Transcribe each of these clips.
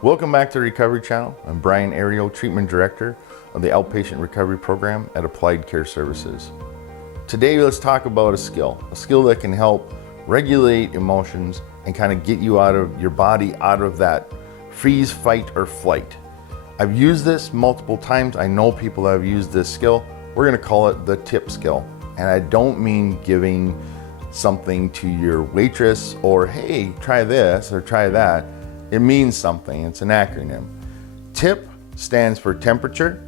Welcome back to the Recovery Channel. I'm Brian Ariel, Treatment Director of the Outpatient Recovery Program at Applied Care Services. Today, let's talk about a skill that can help regulate emotions and kind of get you out of your body, out of that freeze, fight, or flight. I've used this multiple times. I know people have used this skill. We're gonna call it the TIPP skill. And I don't mean giving something to your waitress or, hey, try this or try that. It means something, it's an acronym. TIPP stands for temperature,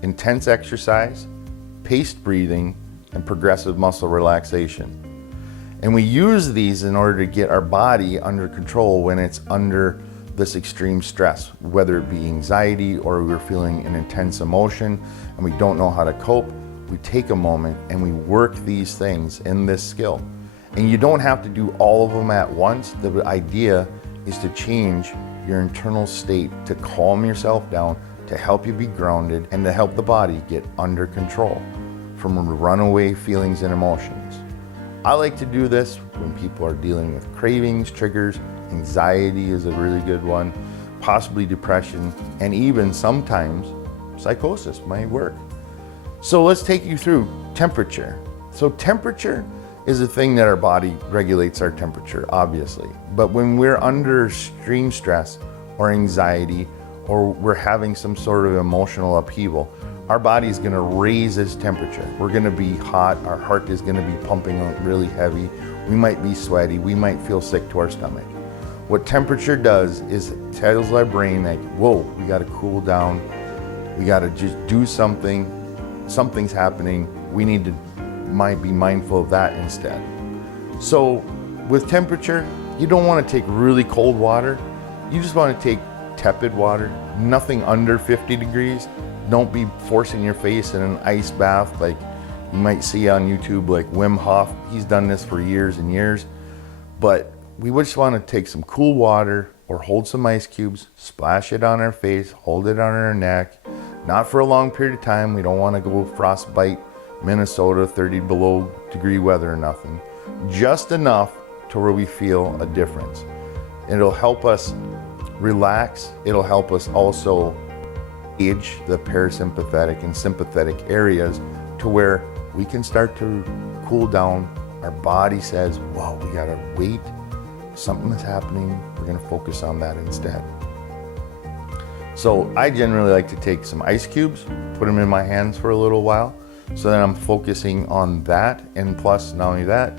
intense exercise, paced breathing, and progressive muscle relaxation. And we use these in order to get our body under control when it's under this extreme stress, whether it be anxiety or we're feeling an intense emotion and we don't know how to cope. We take a moment and we work these things in this skill. And you don't have to do all of them at once. The idea is to change your internal state, to calm yourself down, to help you be grounded, and to help the body get under control from runaway feelings and emotions. I like to do this when people are dealing with cravings, triggers. Anxiety is a really good one, possibly depression, and even sometimes psychosis might work. So let's take you through temperature. So temperature is a thing that our body regulates our temperature, obviously. But when we're under extreme stress or anxiety, or we're having some sort of emotional upheaval, our body is gonna raise its temperature. We're gonna be hot, our heart is gonna be pumping really heavy, we might be sweaty, we might feel sick to our stomach. What temperature does is it tells our brain that, whoa, we gotta cool down, we gotta just do something, something's happening, we need to might be mindful of that instead. So with temperature, you don't want to take really cold water. You just want to take tepid water, nothing under 50 degrees. Don't be forcing your face in an ice bath like you might see on YouTube, like Wim Hof. He's done this for years and years. But we just want to take some cool water or hold some ice cubes, splash it on our face, hold it on our neck. Not for a long period of time. We don't want to go frostbite Minnesota, 30 below degree weather or nothing. Just enough to where we feel a difference. It'll help us relax. It'll help us also age the parasympathetic and sympathetic areas to where we can start to cool down. Our body says, whoa, we gotta wait. Something is happening. We're gonna focus on that instead. So I generally like to take some ice cubes, put them in my hands for a little while, so then I'm focusing on that. And plus, not only that,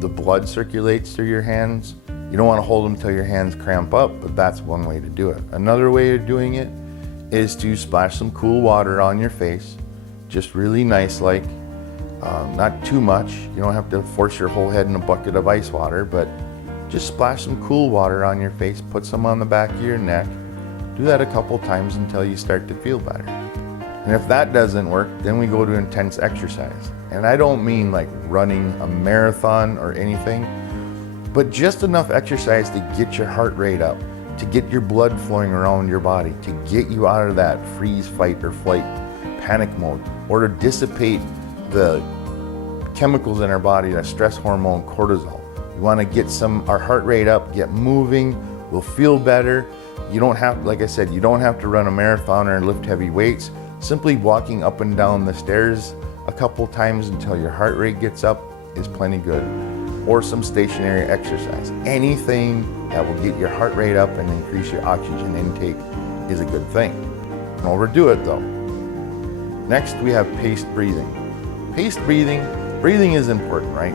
the blood circulates through your hands. You don't want to hold them till your hands cramp up, but that's one way to do it. Another way of doing it is to splash some cool water on your face, just really nice, like not too much. You don't have to force your whole head in a bucket of ice water, but just splash some cool water on your face, put some on the back of your neck. Do that a couple times until you start to feel better. And if that doesn't work, then we go to intense exercise. And I don't mean like running a marathon or anything, but just enough exercise to get your heart rate up, to get your blood flowing around your body, to get you out of that freeze, fight, or flight panic mode, or to dissipate the chemicals in our body, that stress hormone, cortisol. We want to get our heart rate up, get moving, we'll feel better. You don't have, like I said, you don't have to run a marathon or lift heavy weights. Simply walking up and down the stairs a couple times until your heart rate gets up is plenty good. Or some stationary exercise. Anything that will get your heart rate up and increase your oxygen intake is a good thing. Don't overdo it though. Next, we have paced breathing. Paced breathing is important, right?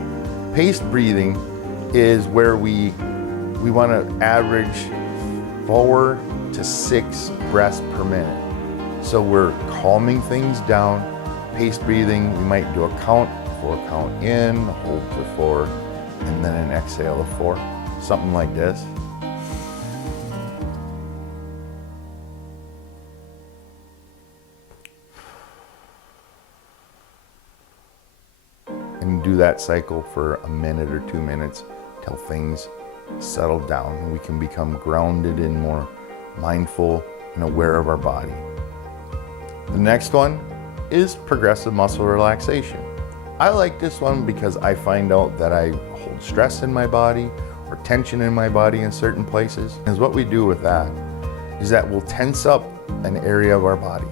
Paced breathing is where we want to average 4 to 6 breaths per minute. So we're calming things down. Paced breathing, we might do a count, 4 count in, hold to 4, and then an exhale of 4, something like this. And do that cycle for a minute or 2 minutes till things settle down and we can become grounded and more mindful and aware of our body. The next one is progressive muscle relaxation. I like this one because I find out that I hold stress in my body or tension in my body in certain places. Because what we do with that is that we'll tense up an area of our body.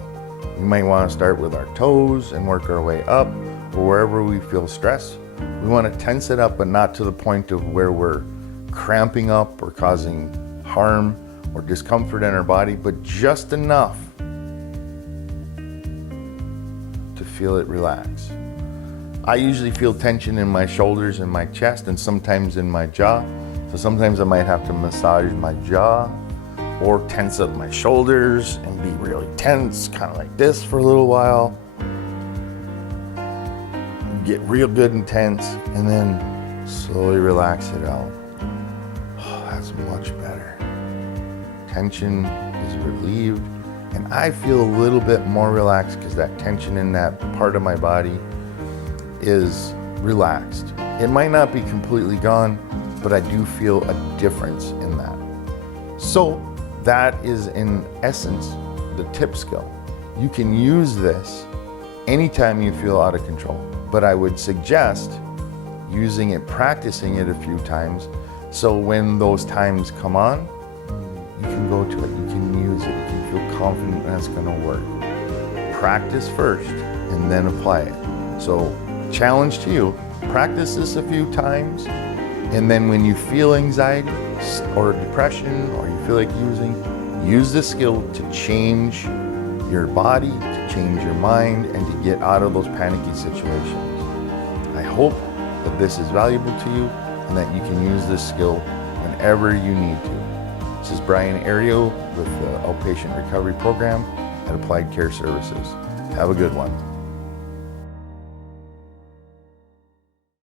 We might want to start with our toes and work our way up, or wherever we feel stress. We want to tense it up, but not to the point of where we're cramping up or causing harm or discomfort in our body, but just enough to feel it relax. I usually feel tension in my shoulders and my chest, and sometimes in my jaw. So sometimes I might have to massage my jaw or tense up my shoulders and be really tense, kind of like this for a little while. Get real good and tense, and then slowly relax it out. Oh, that's much better. Tension is relieved, and I feel a little bit more relaxed because that tension in that part of my body is relaxed. It might not be completely gone, but I do feel a difference in that. So that is in essence the TIPP skill. You can use this anytime you feel out of control, but I would suggest using it, practicing it a few times, so when those times come on, you can go to it, you can use it, you can feel confident that's going to work. Practice first and then apply it. So challenge to you, practice this a few times, and then when you feel anxiety or depression, or you feel like use this skill to change your body, to change your mind, and to get out of those panicky situations. I hope that this is valuable to you and that you can use this skill whenever you need to. This is Brian Ario with the Outpatient Recovery Program at Applied Care Services. Have a good one.